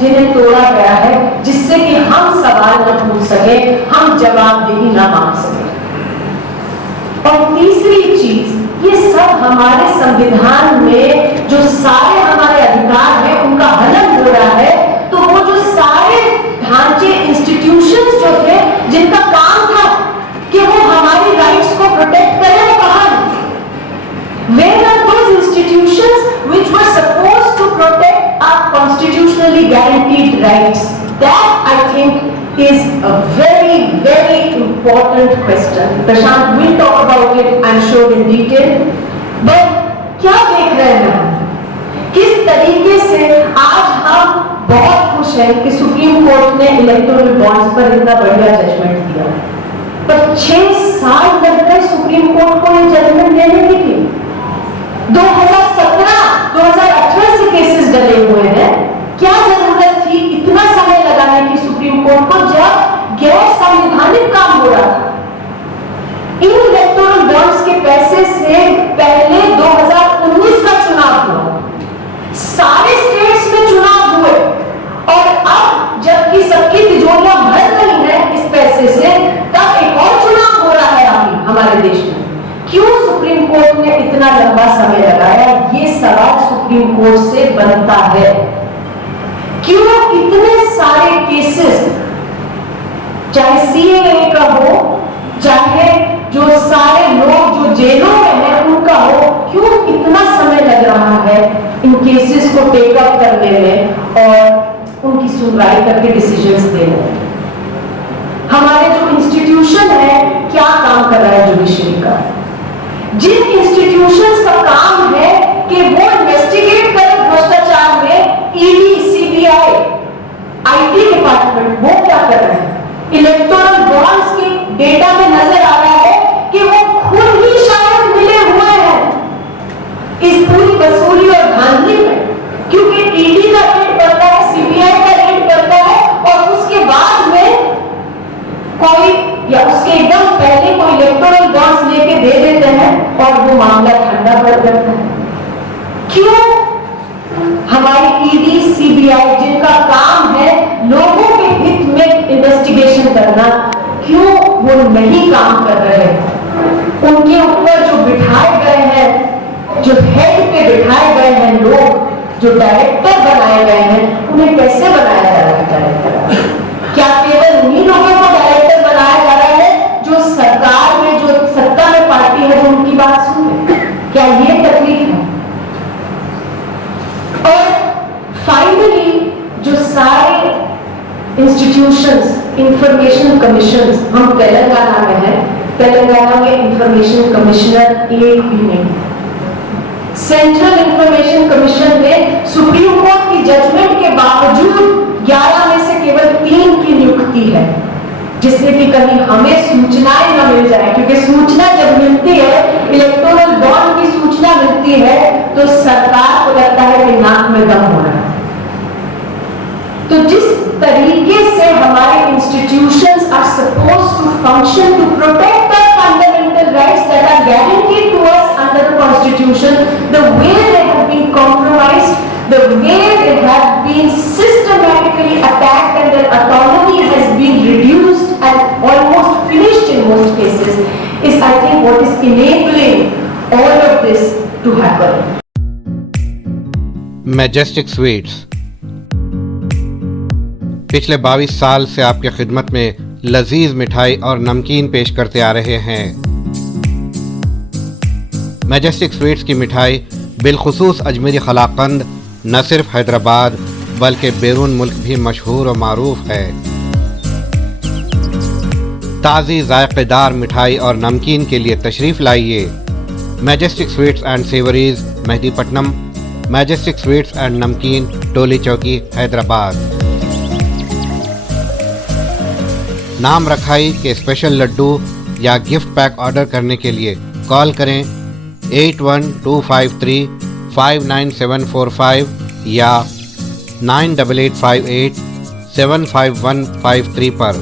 जिन्हें तोड़ा गया है, जिससे कि हम सवाल न पूछ सके, हम जवाबदेही न मांग सके। और तीसरी चीज, ये सब हमारे संविधान में जो सारे हमारे अधिकार हैं उनका हनन हो रहा है। तो वो जो सारे ढांचे, इंस्टीट्यूशंस जो थे जिनका काम था कि वो हमारी राइट्स को प्रोटेक्ट करें, वो कहां हैं? Where are those institutions which were supposed to protect our constitutionally guaranteed rights? That, I think, is a very, very important question. Prashant will talk about it, I'm sure, in detail. But क्या देख रहे हैं हम? किस तरीके से आज हम बहुत खुश हैं कि सुप्रीम कोर्ट ने इलेक्टोरल बॉन्ड्स पर इतना बढ़िया जजमेंट दिया, पर 6 साल लग गए सुप्रीम कोर्ट को ये जजमेंट देने के लिए। 2017, 2018 से केसेस डले हुए हैं। क्या जरूरत थी इतना समय लगाने की सुप्रीम कोर्ट को, जब गैर संवैधानिक काम हो रहा था? इन इलेक्टोरल बॉन्ड्स के पैसे से पहले 2019 का चुनाव हुआ, सारे स्टेट्स में चुनाव हुए, और अब जबकि सबकी तिजोरियां भर रही हैं इस पैसे से, तब एक और चुनाव हो रहा है अभी हमारे देश में। क्यों सुप्रीम कोर्ट ने इतना लंबा समय लगाया? ये सवाल सुप्रीम कोर्ट से बनता है। क्यों इतने सारे केसेस, चाहे सीएए का हो, चाहे जो सारे लोग जो जेलों में हैं उनका हो, क्यों इतना समय लग रहा है इन केसेस को टेकअप करने में और उनकी सुनवाई करके डिसीजंस देने में? हमारे जो इंस्टीट्यूशन है, क्या काम कर रहा है जुडिशरी का? जिन इंस्टीट्यूशंस का काम है कि वो इन्वेस्टिगेट करें भ्रष्टाचार में, ईडी, सीबीआई, आईटी डिपार्टमेंट, वो क्या कर रहे हैं? इलेक्टोरल बॉन्ड्स के डेटा में नजर आ रहा है कि वो खुद ही शायद मिले हुए हैं इस पूरी वसूली और धांधली में, क्योंकि ईडी का रेट बढ़ता है, सीबीआई का रेट बढ़ता है, और उसके बाद में कोई या उसके एकदम पहले कोई इलेक्टोरल बॉन्ड्स लेके दे देते हैं और वो मामला ठंडा पड़ जाता है। क्यों हमारी ईडी, सीबीआई, जिनका काम है लोगों के हित में इन्वेस्टिगेशन करना, क्यों वो नहीं काम कर रहे? उनके ऊपर जो बिठाए गए हैं, जो हेड पे बिठाए गए हैं लोग, जो डायरेक्टर बनाए गए हैं, उन्हें कैसे बनाया जा रहा है डायरेक्टर? क्या केवल उन्हीं लोगों को डायरेक्टर बनाया जा रहा है जो सरकार में, जो सत्ता में पार्टी है, जो उनकी बात सुने? क्या ये तकलीफ है? और फाइनली जो सारे इंस्टीट्यूशंस, इंफॉर्मेशन कमीशंस, हम तेलंगाना में हैं, तेलंगाना में इंफॉर्मेशन कमिश्नर एक भी नहीं। सेंट्रल इंफॉर्मेशन कमीशन में सुप्रीम कोर्ट की जजमेंट के बावजूद 11 में से केवल 3 की नियुक्ति है, जिससे कि कहीं हमें सूचनाएं न मिल जाए, क्योंकि सूचना जब मिलती है, इलेक्टोरल बॉन्ड की सूचना मिलती है, तो सरकार को लगता है कि नाक में दम हो रहा है। तो जिस तरीके से हमारे institutions are supposed to function to protect the fundamental rights that are guaranteed to us under the constitution, the way they have been compromised, the way they have been systematically attacked and their autonomy has been reduced and almost finished in most cases, is I think what is enabling all of this to happen. Majestic sweets पिछले 22 साल से आपकी खिदमत में लजीज मिठाई और नमकीन पेश करते आ रहे हैं। मैजेस्टिक स्वीट्स की मिठाई बिलखुसूस अजमेरी कलाकंद न सिर्फ हैदराबाद बल्कि बैरून मुल्क भी मशहूर और मारूफ है। ताज़ी जायकेदार मिठाई और नमकीन के लिए तशरीफ़ लाइए। Majestic sweets and savouries, Mehdipatnam. Majestic sweets and नमकीन, टोली चौकी, हैदराबाद। नाम रखाई के स्पेशल लड्डू या गिफ्ट पैक ऑर्डर करने के लिए कॉल करें 8125359745 या 9858 75153 पर।